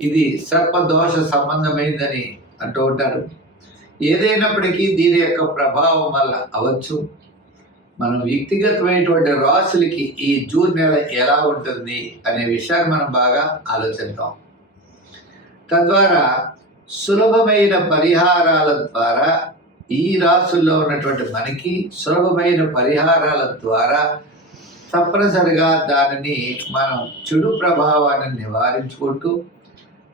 ఇది సర్పదోష సంబంధమైందని అంటూ ఉంటారు. ఏదైనప్పటికీ దీని యొక్క ప్రభావం వల్ల అవచ్చు మనం వ్యక్తిగతమైనటువంటి రాసులకి ఈ జూన్ నెల ఎలా ఉంటుంది అనే విషయాన్ని మనం బాగా ఆలోచిద్దాం. తద్వారా సులభమైన పరిహారాల ద్వారా ఈ రాసుల్లో ఉన్నటువంటి మనకి సులభమైన పరిహారాల ద్వారా తప్పనిసరిగా దానిని మనం చెడు ప్రభావాన్ని నివారించుకుంటూ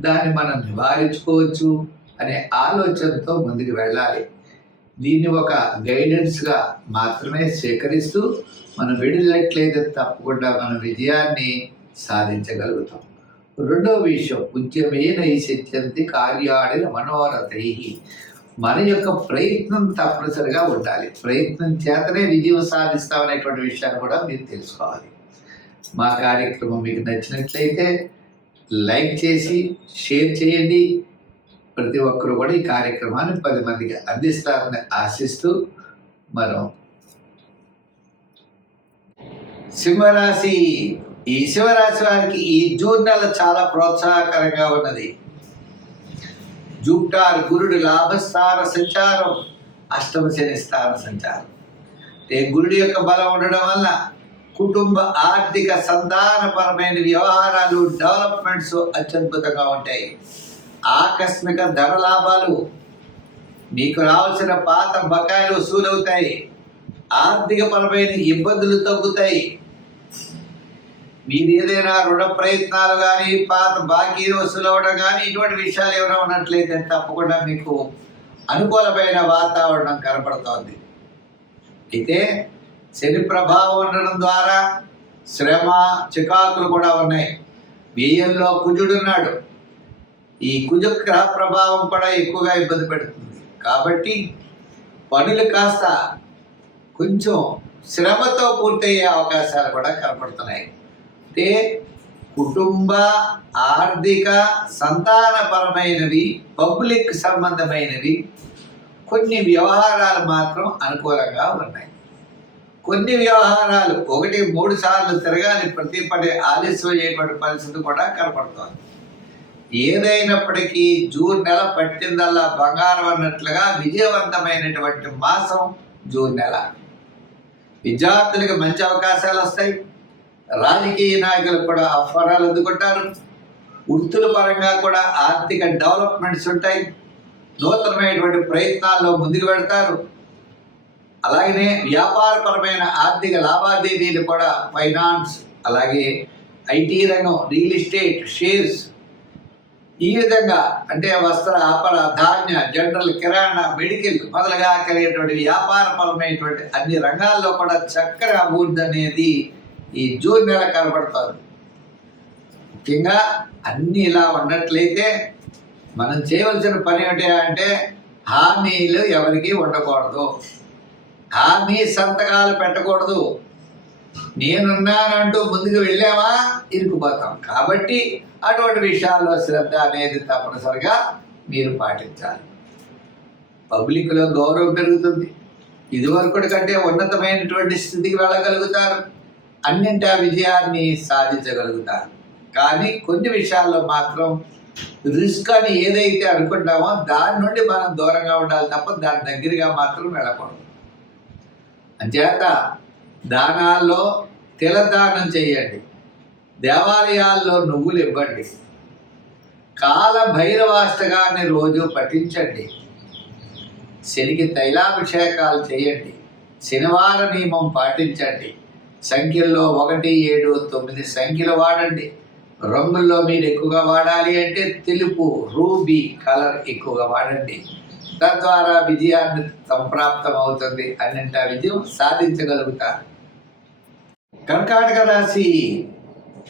దాన్ని మనం నివారించుకోవచ్చు అనే ఆలోచనతో ముందుకు వెళ్ళాలి. దీన్ని ఒక గైడెన్స్గా మాత్రమే సేకరిస్తూ మనం వెళ్ళినట్లయితే తప్పకుండా మన విజయాన్ని సాధించగలుగుతాం. రెండవ విషయం ఉద్యమే నైశిత్యంతి కార్యాడిన మనోరథై. మన యొక్క ప్రయత్నం తప్పనిసరిగా ఉండాలి. ప్రయత్నం చేతనే విజయం సాధిస్తామనేటువంటి విషయాన్ని కూడా మీరు తెలుసుకోవాలి. మా కార్యక్రమం మీకు నచ్చినట్లయితే లైక్ చేసి షేర్ చేయండి. ప్రతి ఒక్కరు కూడా ఈ కార్యక్రమాన్ని పది మందికి అందిస్తారని ఆశిస్తూ మనం సింహరాశి ఈ శివరాశి వారికి ఈ జూన్ నెల చాలా ప్రోత్సాహకరంగా ఉన్నది. జూప్టార్ గురుడు లాభస్థాన సంచారం అష్టమ శని స్థాన సంచారం. గురుడు గురుడి యొక్క బలం ఉండడం వల్ల కుటుంబ ఆర్థిక సంతానపరమైన వ్యవహారాలు డెవలప్మెంట్స్ అత్యద్భుతంగా ఉంటాయి. ఆకస్మిక ధర లాభాలు మీకు రావాల్సిన పాత బకాయిలు వసూలవుతాయి ఆర్థిక పరమైన ఇబ్బందులు తగ్గుతాయి. మీరు ఏదైనా రుణ ప్రయత్నాలు కానీ పాత బాకీలు వసూలవడం కానీ ఇటువంటి విషయాలు ఏమైనా ఉన్నట్లయితే తప్పకుండా మీకు అనుకూలమైన వాతావరణం కనపడుతోంది. అయితే శని ప్రభావం ఉండడం ద్వారా శ్రమ చికాకులు కూడా ఉన్నాయి. వ్యయంలో కుజుడున్నాడు ఈ కుజ గ్రహ ప్రభావం కూడా ఎక్కువగా ఇబ్బంది పెడుతుంది. కాబట్టి పనులు కాస్త కొంచెం శ్రమతో పూర్తయ్యే అవకాశాలు కూడా కనపడుతున్నాయి. అంటే కుటుంబ ఆర్థిక సంతానపరమైనవి పబ్లిక్ సంబంధమైనవి కొన్ని వ్యవహారాలు మాత్రం అనుకూలంగా ఉన్నాయి. కొన్ని వ్యవహారాలు ఒకటి మూడు సార్లు తిరగాలి ప్రతి పడే ఆలస్యం అయ్యేటువంటి పరిస్థితి కూడా కనపడుతోంది. ఏదైనప్పటికీ జూన్ నెల పట్టిందల్లా బంగారం అన్నట్లుగా విజయవంతమైనటువంటి మాసం జూన్ నెల. విద్యార్థులకు మంచి అవకాశాలు వస్తాయి. రాజకీయ నాయకులు కూడా ఆహ్వానాలు అందుకుంటారు. వృత్తుల పరంగా కూడా ఆర్థిక డెవలప్మెంట్స్ ఉంటాయి. నూతనమైనటువంటి ప్రయత్నాల్లో ముందుకు పెడతారు అలాగనే వ్యాపారపరమైన ఆర్థిక లావాదేవీలు కూడా ఫైనాన్స్ అలాగే ఐటీ రంగం రియల్ ఎస్టేట్ షేర్స్ ఈ విధంగా అంటే వస్త్ర ఆపర ధాన్య జనరల్ కిరాణా మెడికల్ మొదలుగా కలిగేటువంటి వ్యాపారపరమైనటువంటి అన్ని రంగాల్లో కూడా చక్కగా అభివృద్ధి అనేది ఈ జూన్ నెల కనబడుతుంది. ముఖ్యంగా అన్నీ ఇలా ఉన్నట్లయితే మనం చేయవలసిన పని ఏమిటి అంటే హామీలు ఎవరికి ఉండకూడదు హామీ సంతకాలు పెట్టకూడదు. నేనున్నానంటూ ముందుకు వెళ్ళామా ఇరుకుపోతాం. కాబట్టి అటువంటి విషయాల్లో శ్రద్ధ అనేది తప్పనిసరిగా మీరు పాటించాలి. పబ్లిక్లో గౌరవం పెరుగుతుంది. ఇదివరకటి కంటే ఉన్నతమైనటువంటి స్థితికి వెళ్ళగలుగుతారు. అన్నింటా విజయాన్ని సాధించగలుగుతారు. కానీ కొన్ని విషయాల్లో మాత్రం రిస్క్ అని ఏదైతే అనుకుంటామో దాని నుండి మనం దూరంగా ఉండాలి తప్ప దాని దగ్గరగా మాత్రం వెళ్ళకూడదు. అంచేత దానాల్లో తిలదానం చేయండి. దేవాలయాల్లో నువ్వులు ఇవ్వండి. కాల భైరవాష్టకాన్ని రోజు పఠించండి. శనికి తైలాభిషేకాలు చేయండి. శనివార నియమం పాటించండి. సంఖ్యల్లో ఒకటి ఏడు తొమ్మిది సంఖ్యలు వాడండి. రంగుల్లో మీరు ఎక్కువగా వాడాలి అంటే తెలుపు రూబీ కలర్ ఎక్కువగా వాడండి. తద్వారా విజయాన్ని సంప్రాప్తం అవుతుంది అన్నింటా విజయం సాధించగలుగుతారు కర్కాటక రాశి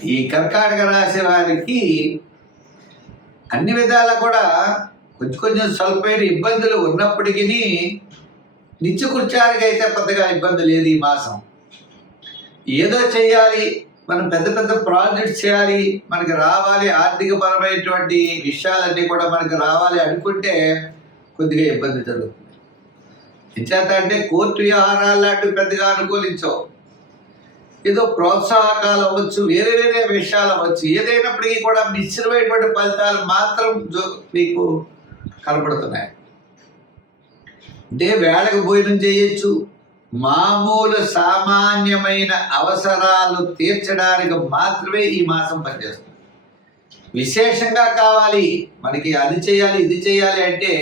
ఈ కర్కాటక రాశి వారికి అన్ని విధాలా కూడా కొంచెం కొంచెం స్వల్పమైన ఇబ్బందులు ఉన్నప్పటికీ నిత్యకృత్యానికి అయితే పెద్దగా ఇబ్బంది లేదు ఈ మాసం. ఏదో చేయాలి మనం పెద్ద పెద్ద ప్రాజెక్ట్స్ చేయాలి మనకి రావాలి ఆర్థిక పరమైనటువంటి విషయాలన్నీ కూడా మనకి రావాలి అనుకుంటే కొద్దిగా ఇబ్బంది జరుగుతుంది. ఇచ్చేత అంటే కోర్టు వ్యవహారాలు లాంటివి పెద్దగా అనుకూలించవు. ఏదో ప్రోత్సాహకాలు అవ్వచ్చు వేరే వేరే విషయాలు అవ్వచ్చు ఏదైనప్పటికీ కూడా మిశ్రమైనటువంటి ఫలితాలు మాత్రం మీకు కనపడుతున్నాయి. అంటే వేళకు భోజనం చేయొచ్చు. మామూలు సామాన్యమైన అవసరాలు తీర్చడానికి మాత్రమే ఈ మాసం పనిచేస్తుంది. విశేషంగా కావాలి. మనకి అది చేయాలి ఇది చేయాలి అంటే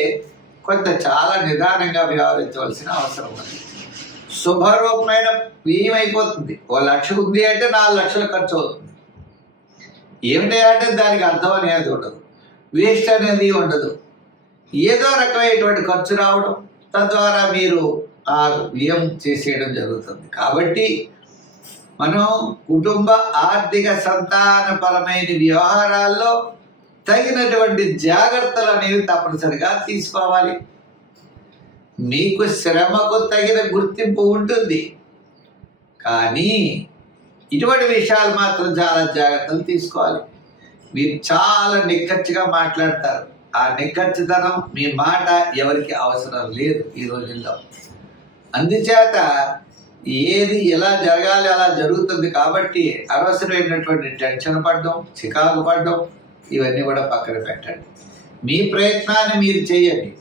కొంత చాలా నిదానంగా వ్యవహరించవలసిన అవసరం ఉంది. శుభరూపమైన అయిపోతుంది. ఓ లక్ష ఉంది అంటే నాలుగు లక్షలు ఖర్చు అవుతుంది. ఏమిటంటే అంటే దానికి అర్థం అనేది ఉండదు. వేస్ట్ అనేది ఉండదు. ఏదో రకమైనటువంటి ఖర్చు రావడం తద్వారా మీరు ఆ వ్యయం చేసేయడం జరుగుతుంది. కాబట్టి మనం కుటుంబ ఆర్థిక సంతానపరమైన వ్యవహారాల్లో తగినటువంటి జాగ్రత్తలు అనేవి తప్పనిసరిగా తీసుకోవాలి. మీకు శ్రమకు తగిన గుర్తింపు ఉంటుంది. కానీ ఇటువంటి విషయాలు మాత్రం చాలా జాగ్రత్తలు తీసుకోవాలి. మీరు చాలా నిక్కచ్చిగా మాట్లాడతారు. ఆ నిక్కచ్చితనం మీ మాట ఎవరికి అవసరం లేదు ఈ రోజుల్లో. అందుచేత ఏది ఎలా జరగాలి అలా జరుగుతుంది కాబట్టి అనవసరమైనటువంటి టెన్షన్ పడడం చికాకు పడడం ఇవన్నీ కూడా పక్కన పెట్టండి. మీ ప్రయత్నాన్ని మీరు చేయండి.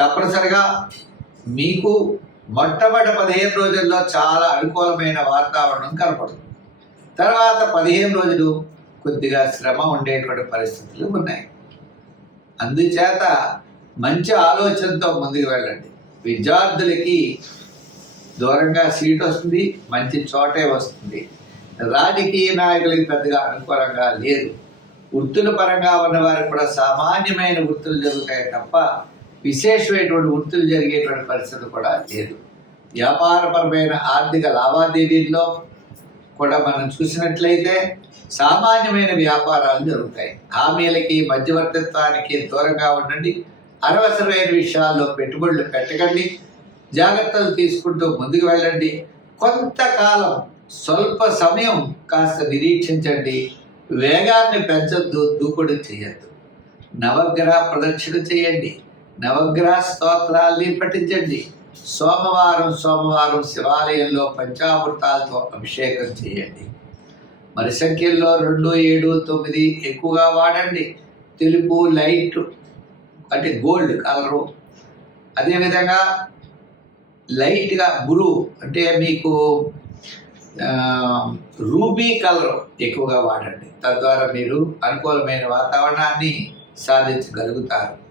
తప్పనిసరిగా మీకు మొట్టమొదటి పదిహేను రోజుల్లో చాలా అనుకూలమైన వాతావరణం కనపడుతుంది. తర్వాత పదిహేను రోజులు కొద్దిగా శ్రమ ఉండేటువంటి పరిస్థితులు ఉన్నాయి. అందుచేత మంచి ఆలోచనతో ముందుకు వెళ్ళండి. విద్యార్థులకి దూరంగా సీట్ వస్తుంది మంచి చోటే వస్తుంది. రాజకీయ నాయకులకి పెద్దగా అనుకూలంగా లేదు. వృత్తుల పరంగా ఉన్న వారికి కూడా సామాన్యమైన వృత్తులు జరుగుతాయి తప్ప విశేషమైనటువంటి వృత్తులు జరిగేటువంటి పరిస్థితి కూడా లేదు. వ్యాపారపరమైన ఆర్థిక లావాదేవీల్లో కూడా మనం చూసినట్లయితే సామాన్యమైన వ్యాపారాలు జరుగుతాయి. హామీలకి మధ్యవర్తిత్వానికి దూరంగా ఉండండి. అనవసరమైన విషయాల్లో పెట్టుబడులు పెట్టకండి. జాగ్రత్తలు తీసుకుంటూ ముందుకు వెళ్ళండి. కొంతకాలం స్వల్ప సమయం కాస్త నిరీక్షించండి. వేగాన్ని పెంచద్దు దూకుడు చేయొద్దు నవగ్రహ ప్రదక్షిణ చేయండి నవగ్రహ స్తోత్రాల్ని పఠించండి. సోమవారం సోమవారం శివాలయంలో పంచామృతాలతో అభిషేకం చేయండి మరి సంఖ్యల్లో రెండు ఏడు తొమ్మిది ఎక్కువగా వాడండి. తెలుపు లైట్ అంటే గోల్డ్ కలరు. అదేవిధంగా లైట్గా బ్లూ అంటే మీకు రూబీ కలర్ ఎక్కువగా వాడండి. తద్వారా మీరు అనుకూలమైన వాతావరణాన్ని సాధించగలుగుతారు.